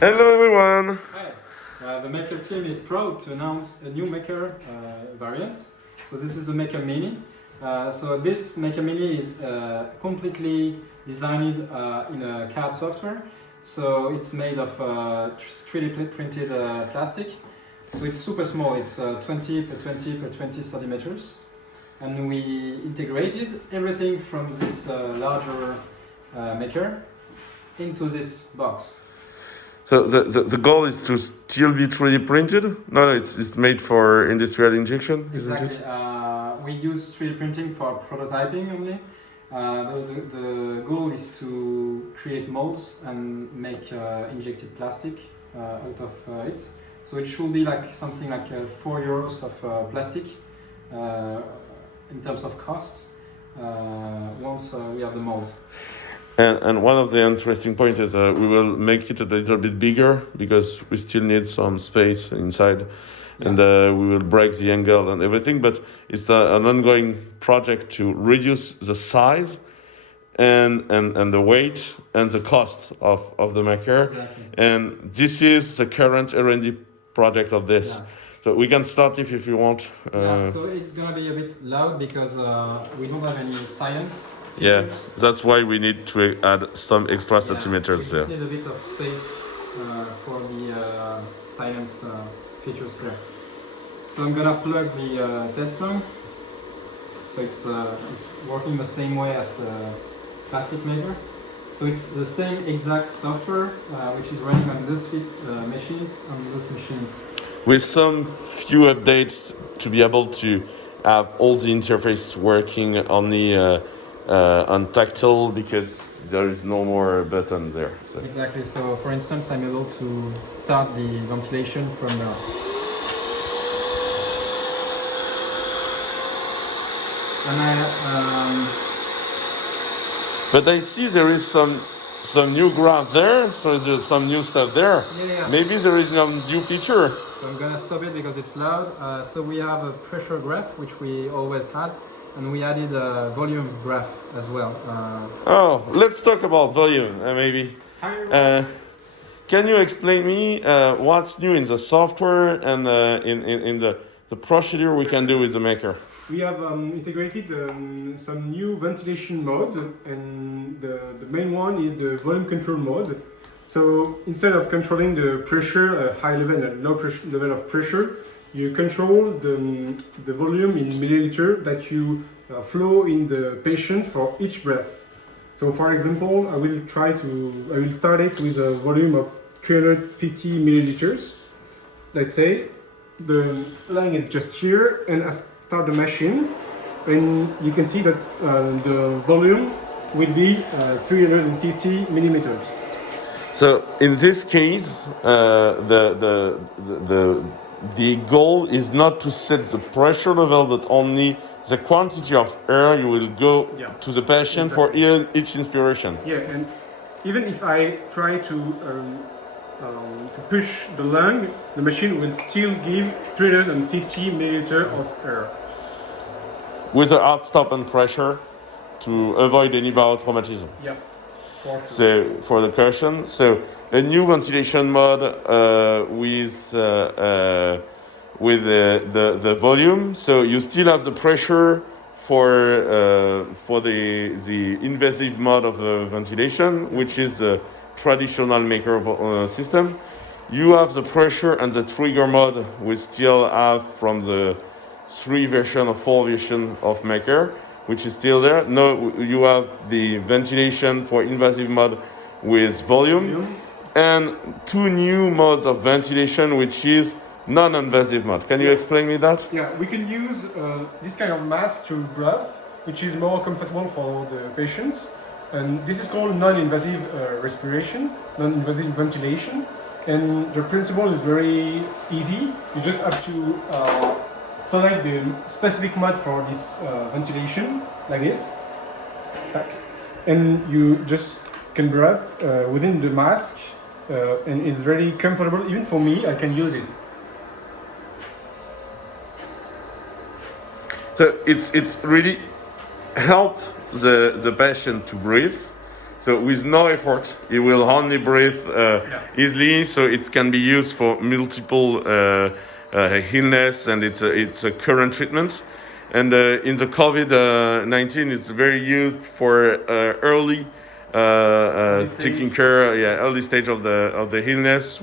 Hello everyone! Hi. The Maker team is proud to announce a new Maker variant. So this is the Maker Mini. So this Maker Mini is completely designed in a CAD software. So it's made of 3D printed plastic. So it's super small. It's 20 per 20 per 20 centimeters. And we integrated everything from this larger Maker into this box. So the goal is to still be 3D printed? No, it's made for industrial injection, isn't Exactly. it? We use 3D printing for prototyping only. The goal is to create molds and make injected plastic out of it. So it should be like something like €4 of plastic in terms of cost once we have the mold. And one of the interesting points is we will make it a little bit bigger because we still need some space inside. Yeah. And we will break the angle and everything, but it's an ongoing project to reduce the size and the weight and the cost of the Makair. Exactly. And this is the current R&D project of this. Yeah. So we can start if you want. Yeah, so it's gonna be a bit loud because we don't have any silence. Yeah, that's why we need to add some extra centimeters there. We just need a bit of space for the silence features there. So I'm gonna plug the test lung. So it's working the same way as classic Maker. So it's the same exact software which is running on those machines and those machines. With some few updates to be able to have all the interface working only on tactile because there is no more button there. So. Exactly. So for instance, I'm able to start the ventilation from now. And but I see there is some new graph there, so there's some new stuff there. Yeah. Maybe there is some new feature. So I'm gonna stop it because it's loud. So we have a pressure graph, which we always had. And we added a volume graph as well. Let's talk about volume, maybe. Can you explain me what's new in the software and in the procedure we can do with the Maker? We have integrated some new ventilation modes, and the main one is the volume control mode. So instead of controlling the pressure, high level and low level of pressure, you control the volume in milliliter that you flow in the patient for each breath. So for example, I will start it with a volume of 350 milliliters. Let's say the line is just here, and I start the machine, and you can see that the volume will be 350 millimeters. So in this case, the goal is not to set the pressure level, but only the quantity of air you will go to the patient for each inspiration. Yeah, and even if I try to push the lung, the machine will still give 350 milliliters of air. With a hard stop and pressure to avoid any barotraumatism. Yeah. So for the cushion, so a new ventilation mode with the volume. So you still have the pressure for the invasive mode of the ventilation, which is the traditional Maker system. You have the pressure and the trigger mode we still have from the 3 version or 4 version of Maker, which is still there. No, you have the ventilation for invasive mode with volume, and 2 new modes of ventilation, which is non-invasive mode. Can you explain me that? Yeah, we can use this kind of mask to breathe, which is more comfortable for the patients. And this is called non-invasive respiration, non-invasive ventilation. And the principle is very easy. You just have to select the specific mode for this ventilation, like this. And you just can breathe within the mask, and it's very comfortable. Even for me, I can use it. So it's really help the patient to breathe. So with no effort, it will only breathe easily. So it can be used for multiple illness, and it's a current treatment. And in the COVID-19, it's very used for early taking care, early stage of the illness.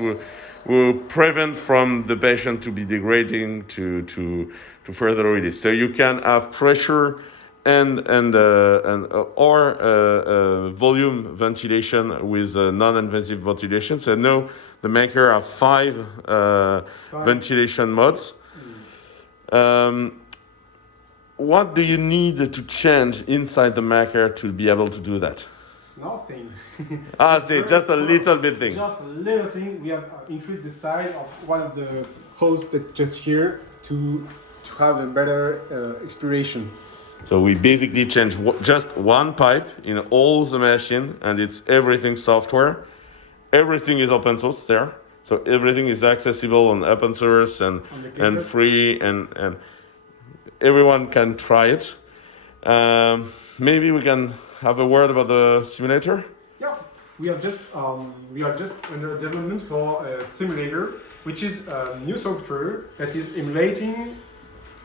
Will prevent from the patient to be degrading to further release. So you can have pressure and volume ventilation with non-invasive ventilation. So now the Makair have five ventilation modes. What do you need to change inside the Makair to be able to do that? Nothing. Just a little bit thing. Just a little thing. We have increased the size of one of the holes that just here to have a better expiration. So we basically change just one pipe in all the machine, and it's everything software. Everything is open source there. So everything is accessible on open source and free, and everyone can try it. Maybe we can have a word about the simulator. Yeah, we are just under development for a simulator, which is a new software that is emulating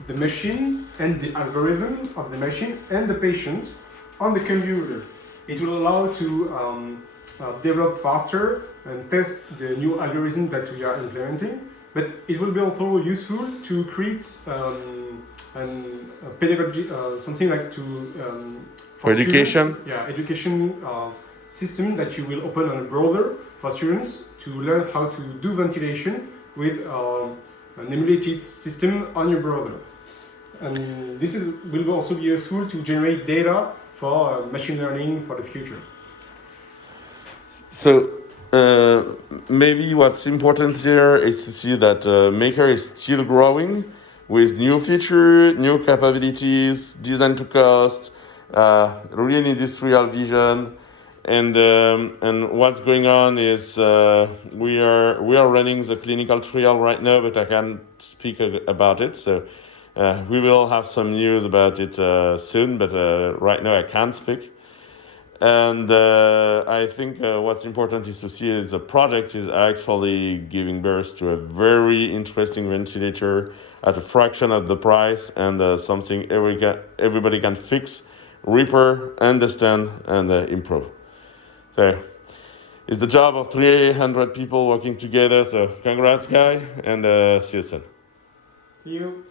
the machine and the algorithm of the machine and the patient on the computer. It will allow to develop faster and test the new algorithm that we are implementing, but it will be also useful to create a pedagogy, something like for education. Students, education system that you will open on a browser for students to learn how to do ventilation with an emulated system on your browser. And this will also be useful to generate data for machine learning for the future. So maybe what's important here is to see that Makair is still growing with new features, new capabilities, design to cost, real industrial vision, and what's going on is we are running the clinical trial right now, but I can't speak about it. So we will have some news about it soon, but right now I can't speak. And I think what's important is to see is the project is actually giving birth to a very interesting ventilator at a fraction of the price, and something everybody can fix, repair, understand, and improve. So it's the job of 300 people working together. So congrats, guy, and see you soon. See you.